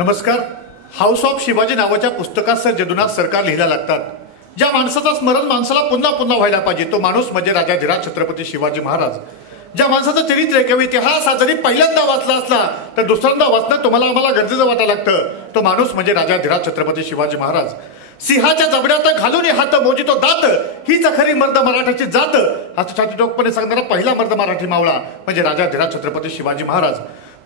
नमस्कार. House of Shivaji नावाच्या पुस्तकात सर जदुनाथ सरकार लिहायला लागतात. ज्या माणसाचा स्मरण माणसाला पुन्हा पुन्हा व्हायला पाहिजे तो माणूस म्हणजे राजाधिराज छत्रपती शिवाजी महाराज. ज्या माणसाचं चरित्र किंवा इतिहास हा जरी पहिल्यांदा वाचला असला तर दुसऱ्यांदा वाचणं तुम्हाला आम्हाला गरजेचं वाटायला लागतं. तो माणूस म्हणजे राजाधिराज छत्रपती शिवाजी महाराज. सिंहाच्या जबड्यात घालून हात मोजितो दात, हीच खरी मर्द मराठाची जात असं छातीटोकपणे सांगणारा पहिला मर्द मराठी मावळा म्हणजे राजाधिराज छत्रपती शिवाजी महाराज.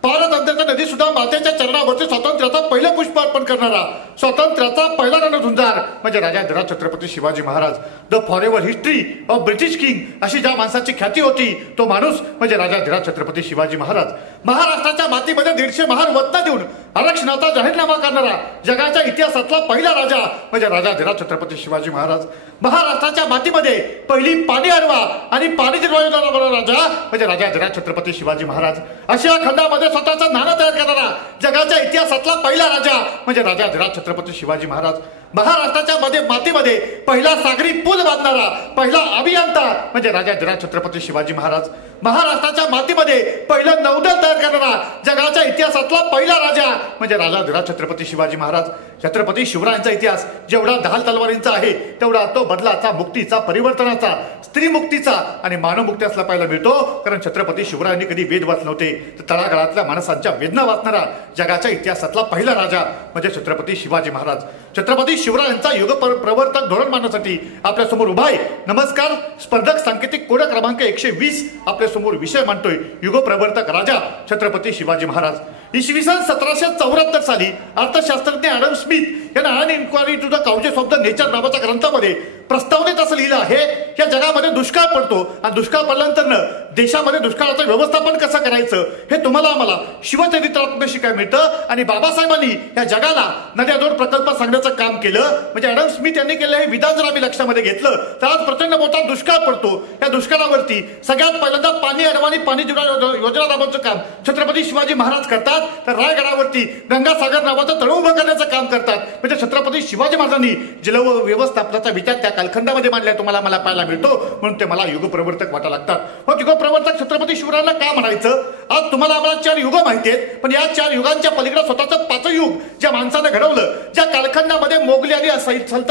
पारतंत्र्याच्या नदी सुद्धा मातेच्या चरणावरती स्वातंत्र्याचा पहिलं पुष्प अर्पण करणारा, स्वातंत्र्याचा पहिला रणधुंजार म्हणजे राजाधिराज Chhatrapati Shivaji Maharaj. The forever history of British king अशी ज्या माणसाची ख्याती होती तो माणूस म्हणजे राजाधिराज छत्रपती शिवाजी महाराज. महाराष्ट्राच्या मातीमध्ये 150 महार वत्न देऊन आरक्षणाचा जाहीरनामा करणारा जगाच्या इतिहासातला पहिला राजा म्हणजे राजाधिराज छत्रपती शिवाजी महाराज. महाराष्ट्राच्या मातीमध्ये पहिली पाणी अडवा आणि पाणी जिरवायला राजा म्हणजे राजाधिराज छत्रपती शिवाजी महाराज. आशिया खंडामध्ये स्वतःचा नाणं तयार करणारा जगाच्या इतिहासातला पहिला राजा म्हणजे राजाधिराज छत्रपती शिवाजी महाराज. महाराष्ट्राच्या मातीमध्ये पहिला सागरी पूल बांधणारा पहिला अभियंता म्हणजे राजाधिराज छत्रपती शिवाजी महाराज. महाराष्ट्राच्या मातीमध्ये पहिलं नौदल तयार करणारा जगाच्या इतिहासातला पहिला राजा म्हणजे राजाधिराज छत्रपती शिवाजी महाराज. छत्रपती शिवरायांचा इतिहास जेवढा ढाल तलवारींचा आहे तेवढा तो बदलाचा, मुक्तीचा, परिवर्तनाचा, स्त्री मुक्तीचा आणि मानवमुक्ती असला पाहायला मिळतो. कारण छत्रपती शिवरायांनी कधी वेद वाचले नव्हते तर तळागाळातल्या माणसांच्या वेदना वाचणारा जगाच्या इतिहासातला पहिला राजा म्हणजे छत्रपती शिवाजी महाराज. छत्रपती शिवरायांचा युग प्रवर्तक धोरण मांडण्यासाठी आपल्या समोर उभा आहे. नमस्कार. स्पर्धक सांकेतिक कोड क्रमांक 120 आपल्या समोर विषय मांडतोय युग प्रवर्तक राजा छत्रपती शिवाजी महाराज. इसवी सन 1774 साली अर्थशास्त्रज्ञ ॲडम स्मिथ यांना an inquiry to the countess of the nature नावाच्या ग्रंथामध्ये प्रस्तावनेत असं लिहिलं आहे या जगामध्ये दुष्काळ पडतो आणि दुष्काळ पडल्यानंतर देशामध्ये दुष्काळाचं व्यवस्थापन कसं करायचं हे तुम्हाला आम्हाला शिवचरित्रातून शिकायला मिळतं. आणि बाबासाहेबांनी या जगाला नद्याजोड प्रकल्प सांगण्याचं काम केलं. म्हणजे ॲडम स्मिथ यांनी केलं हे विधान जर आम्ही लक्षामध्ये घेतलं तर आज प्रचंड मोठा दुष्काळ पडतो. या दुष्काळावरती सगळ्यात पहिल्यांदा पाणी अडवा आणि पाणी योजना राबवण्याचं काम छत्रपती शिवाजी महाराज करतात. तर रायगडावरती गंगासागर नावाचं तळं उभं करण्याचं काम करतात. म्हणजे छत्रपती शिवाजी महाराजांनी जल व्यवस्थापनाचा विचार त्या कालखंडामध्ये मांडलाय तुम्हाला मला पाहायला मिळतो. म्हणून ते मला युग प्रवर्तक वाटायला लागतात. मग युग प्रवर्तक छत्रपती शिवरायांना का म्हणायचं? आज तुम्हाला आम्हाला 4 युग माहिती आहेत पण या 4 युगांच्या पलीकडे स्वतःचं 5वं युग ज्या माणसानं घडवलं, ज्या कालखंडामध्ये मोगली आणि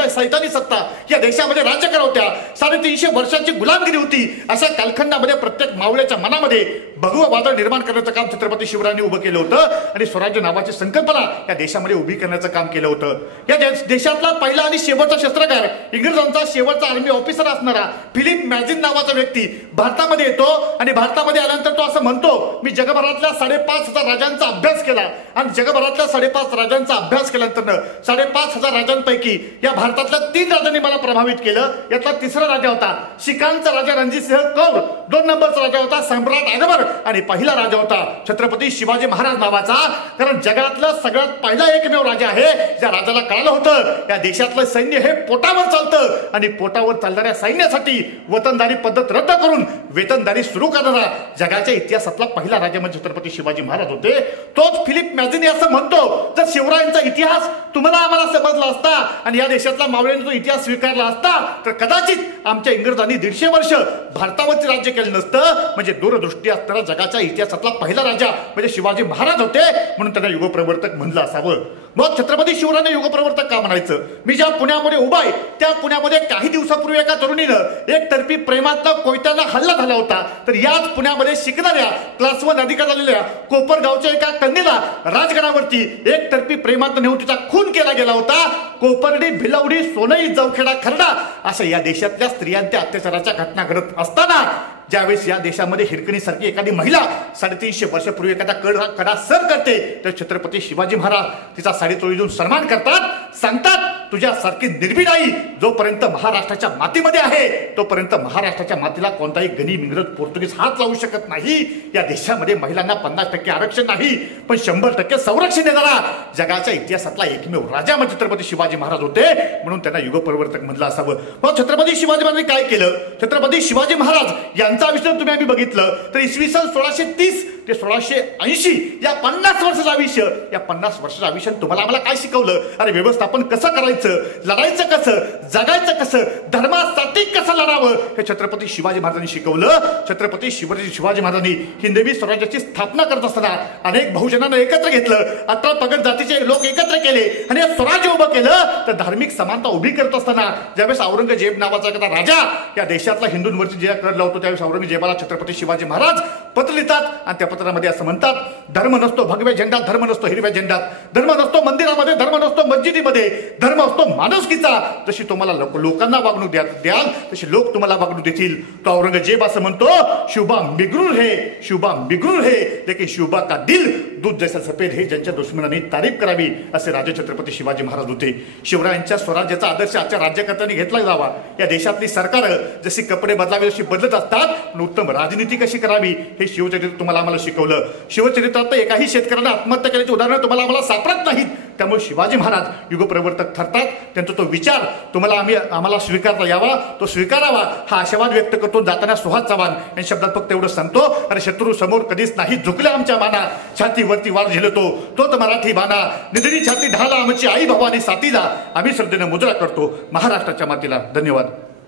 सैतानी सत्ता या देशामध्ये राज्य करत होत्या, 350 वर्षांची गुलामगिरी होती, अशा कालखंडामध्ये प्रत्येक मावळ्याच्या मनामध्ये भगवं वादळ निर्माण करण्याचं काम छत्रपती शिवरायांनी उभं केलं होतं. आणि स्वराज्य नावाची संकल्पना या देशामध्ये उभी करण्याचं काम केलं होतं. या देशातला पहिला आणि शेवटचा शस्त्रकार, इंग्रजांचा शेवटचा आर्मी ऑफिसर असणारा फिलिप मॅजिन नावाचा व्यक्ती भारतामध्ये येतो. आणि भारतामध्ये आल्यानंतर तो असं म्हणतो मी जगभरातल्या 5,500 राजांचा अभ्यास केला. आणि जगभरातल्या 5,500 राजांचा अभ्यास केल्यानंतर 5,500 राजांपैकी या भारतातल्या 3 राजांनी मला प्रभावित केलं. यातला 3रा राजा होता शिकांचा राजा रणजितसिंह कौर, 2 नंबरचा राजा होता सम्राट अकबर आणि पहिला राजा होता छत्रपती शिवाजी महाराज नावाचा. कारण जगातला सगळ्यात पहिला एकमेव राजा आहे ज्या राजाला कळालं होतं या देशातलं सैन्य हे पोटावर चालतं आणि पोटावर चालणाऱ्या सैन्यासाठी वतनदारी पद्धत रद्द करून वेतनदारी सुरू करणारा जगाच्या इतिहासातला पहिला राजा म्हणजे छत्रपती शिवाजी महाराज होते. तोच फिलिप मॅजिनी असं म्हणतो जर शिवरायांचा इतिहास तुम्हाला आम्हाला समजला असता आणि या देशातला मावळ्यांनी तो इतिहास स्वीकारला असता तर कदाचित आमच्या इंग्रजांनी 150 वर्ष भारतावरती राज्य केलं नसतं. म्हणजे दूरदृष्टी असणारा जगाच्या इतिहासातला पहिला राजा म्हणजे शिवाजी महाराज होते. म्हणून त्यांना युग प्रवर्तक म्हणलं असावं. मग छत्रपती शिवरायांना युग प्रवर्तक का म्हणायचं? मी ज्या पुण्यामध्ये उभा आहे त्या पुण्यामध्ये काही दिवसापूर्वी एका तरुणीनं एकतर्फी प्रेमातला कोयत्याला हल्ला झाला होता. तर याच पुण्यामध्ये शिकणाऱ्या क्लास 1 अधिकारी झालेल्या कोपरगावच्या एका कन्येला राजगडावरती एकतर्फी प्रेमात नेऊन तिचा खून केला गेला होता. कोपर्डी, भिलवडी, सोनई, जवखेडा, खर्डा अशा या देशातल्या स्त्रियांच्या अत्याचाराच्या घटना घडत असताना ज्यावेळेस या देशामध्ये हिरकणीसारखी एखादी महिला 350 वर्षापूर्वी एखादा कडा सर करते तर छत्रपती शिवाजी महाराज तिचा साडी तोडून सन्मान करतात. सांगतात तुझ्यासारखी निर्भीड आई जोपर्यंत महाराष्ट्राच्या मातीमध्ये आहे तोपर्यंत महाराष्ट्राच्या मातीला कोणताही गनिम, इंग्रज, पोर्तुगीज हात लावू शकत नाही. या देशामध्ये महिलांना 50% आरक्षण नाही पण 100% संरक्षण देणारा जगाच्या इतिहासातला एकमेव राजा म्हणजे छत्रपती शिवाजी महाराज होते. म्हणून त्यांना युग प्रवर्तक म्हटलं असावं. मग छत्रपती शिवाजी महाराजांनी काय केलं? छत्रपती शिवाजी महाराज यांचा विषय तुम्ही आम्ही बघितलं तर इसवी सन 1630 ते 1680 या 50 वर्षाचं आयुष्य, या 50 वर्षाच्या आयुष्यात तुम्हाला आम्हाला काय शिकवलं? अरे व्यवस्थापन कसं करायचं, लढायचं कसं, जगायचं कसं, धर्मासाठी कसं लढावं हे छत्रपती शिवाजी महाराजांनी शिकवलं. छत्रपती शिवाजी महाराजांनी हिंदवी स्वराज्याची स्थापना करत असताना अनेक बहुजनांना एकत्र घेतलं, 18 पगड जातीचे लोक एकत्र केले आणि स्वराज्य उभं केलं. तर धार्मिक समानता उभी करत असताना ज्यावेळेस औरंगजेब नावाचा एखादा राजा या देशातला हिंदूंवरती जे कर लावतो, त्यावेळेस औरंगजेबाला छत्रपती शिवाजी महाराज पत्र लिहितात आणि त्या पत्रामध्ये असं म्हणतात, धर्म नसतो भगव्या झेंडात, धर्म नसतो हिरव्या झेंडात, धर्म नसतो मंदिरामध्ये, धर्म नसतो मस्जिदीमध्ये, धर्म असतो माणुसकीचा. जशी तुम्हाला लोकांना वागणूक द्याल तशी लोक तुम्हाला वागणूक देतील. तो औरंगजेब असं म्हणतो, शुभा मिगरूर है, शुभा मिगरूर है, लेकिन शुभा का दिल दूध जैसा सफेद हे. ज्यांच्या दुश्मनांनी तारीफ करावी असे राजे छत्रपती शिवाजी महाराज होते. शिवरायांच्या स्वराज्याचा आदर्श आजच्या राज्यकर्त्यांनी घेतला जावा. या देशातली सरकार जशी कपडे बदलावे जशी बदलत असतात, पण उत्तम राजनीती कशी करावी हे शिवचरित्र तुम्हाला आम्हाला शिकवलं. शिवचरित्रात एकाही शेतकऱ्याला आत्महत्या केल्याची उदाहरणं तुम्हाला आम्हाला सापडत नाहीत. त्यामुळे शिवाजी महाराज युगप्रवर्तक ठरतात. त्यांचा तो विचार तुम्हाला आम्हाला स्वीकारता यावा, तो स्वीकारावा हा आशावाद व्यक्त करतो. जाताना सुहास चव्हाण या शब्दात फक्त एवढं सांगतो, अरे शत्रू समोर कधीच नाही झुकले आमच्या माना, छातीवरती वार झेलतो तोच मराठी बाणा, निधडी छाती ढाला आमची आई भवानी साथीला, आम्ही श्रद्धेने मुजरा करतो महाराष्ट्राच्या मातीला. धन्यवाद.